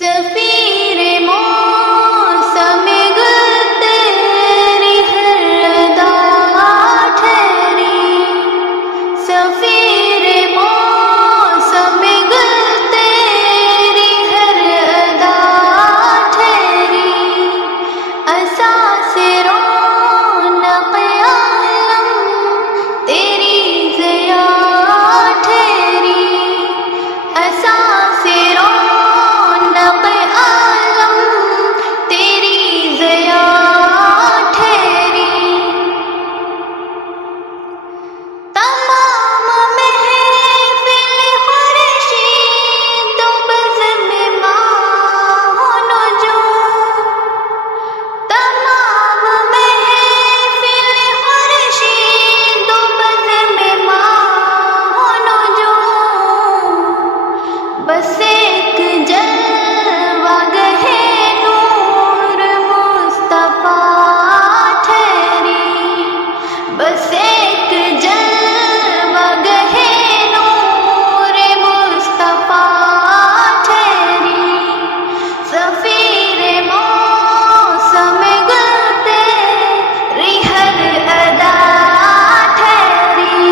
سفیر موسم گل تیری ہر ادا ٹھہری، سفیر موسم گل تیری ہر ادا ٹھہری، اساس رونق عالم تیری ضیا ٹھہری، اساس رونق عالم تیری ضیا ٹھہری، تمام محفل خورشید و بزم ماہ و نجوم، تمام محفل خورشید و بزم ماہ و نجوم، بس ایک جلوہ گہ نور مصطفیٰ ٹھہری، بس ایک جلوہ گہ نور مصطفیٰ ٹھہری، سفیر موسم گل تیری ہر ادا ٹھہری،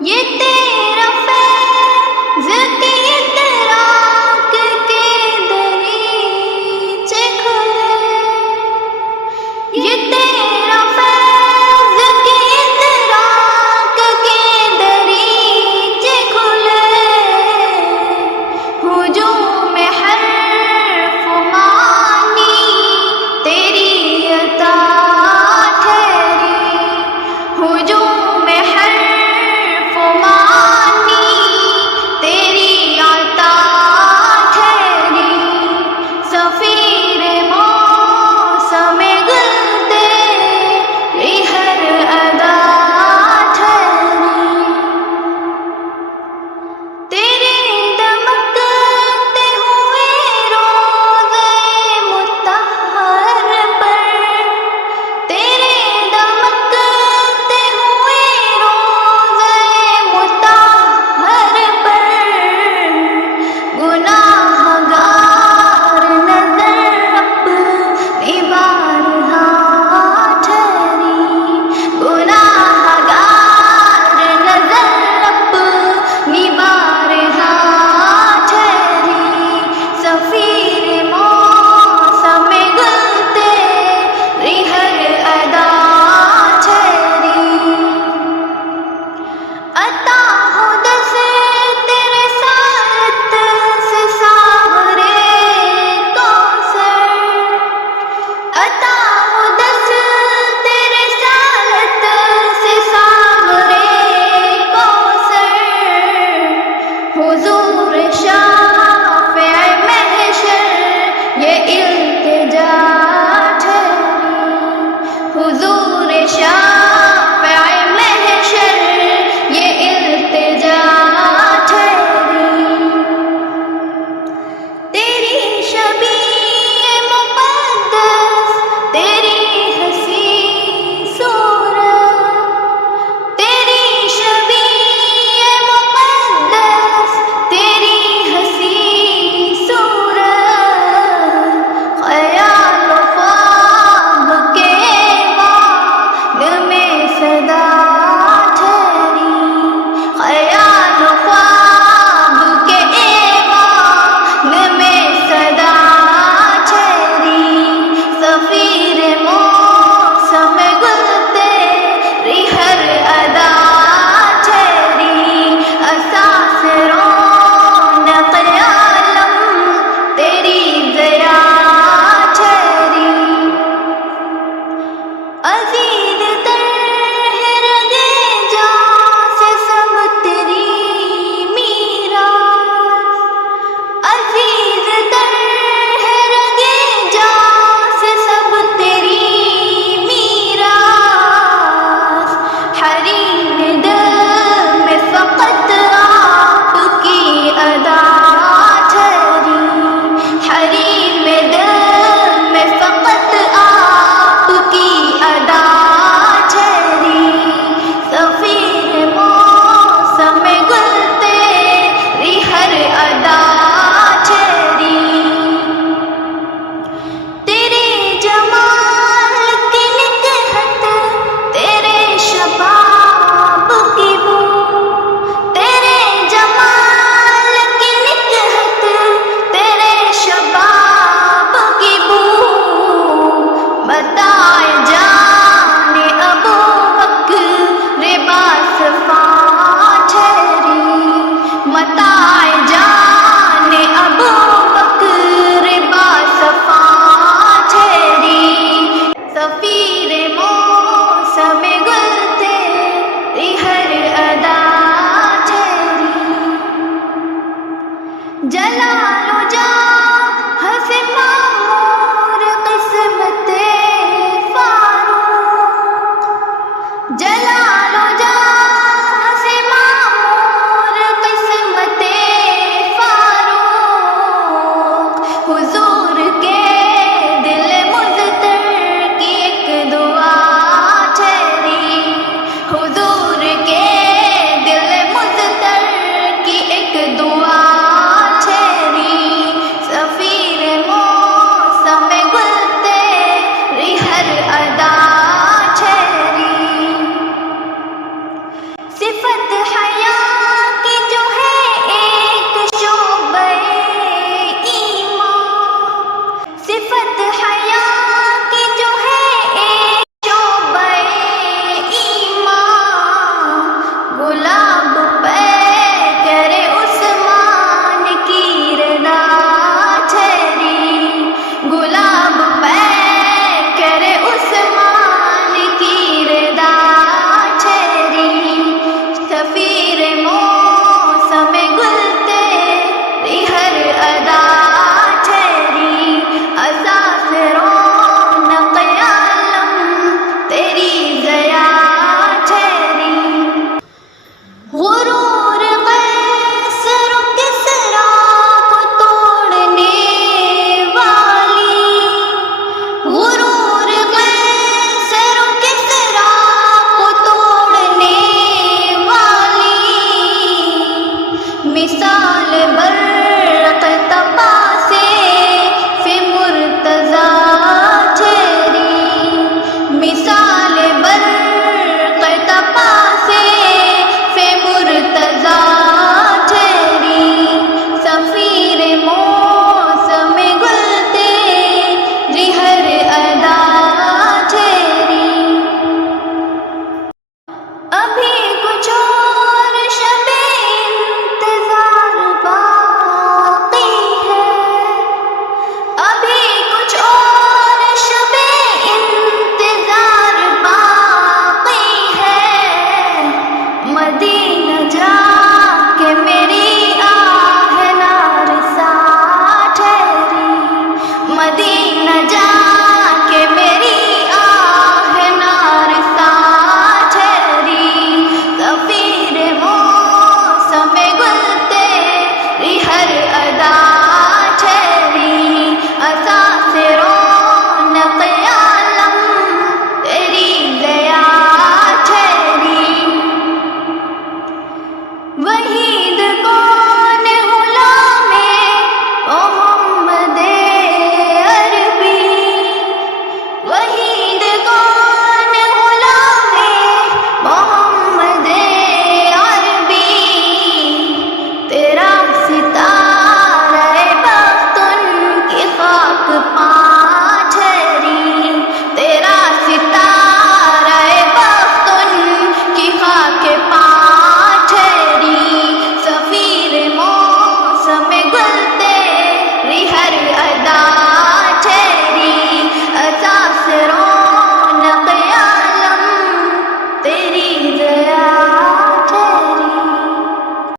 یہ تیرا فیض کی ادراک کے دریچے کھلے، یہ تیرا فیض کی ادراک کے دریچے کھلے، ہجوم حرف معنی تیری عطا ٹھہری، ہجوم حرف معنی تیری عطا ٹھہری، سفیر موسم گل تیری ہر ادا ٹھہری، تیرے دمکتے ہوئے روضے مطہر پر، تیرے دمکتے ہوئے روضے مطہر پر، گناہ گار نظر اپنی بارگاہ ٹھہری، گناہ گار نظر اپنی بارگاہ ٹھہری، سفیر موسم گل تیری ہر ادا ٹھہری، عطا ہو دست رسالت سے ساغرِ کوثر، عطا ہو دست رسالت سے ساغرِ کوثر، حضور شافع محشر یہ التجا ٹھہری، حضور شافع محشر یہ التجا ٹھہری، تیری شبیہ مقدس تیری حسین صورت، تیری شبیہ مقدس تیری حسین جلال و جلال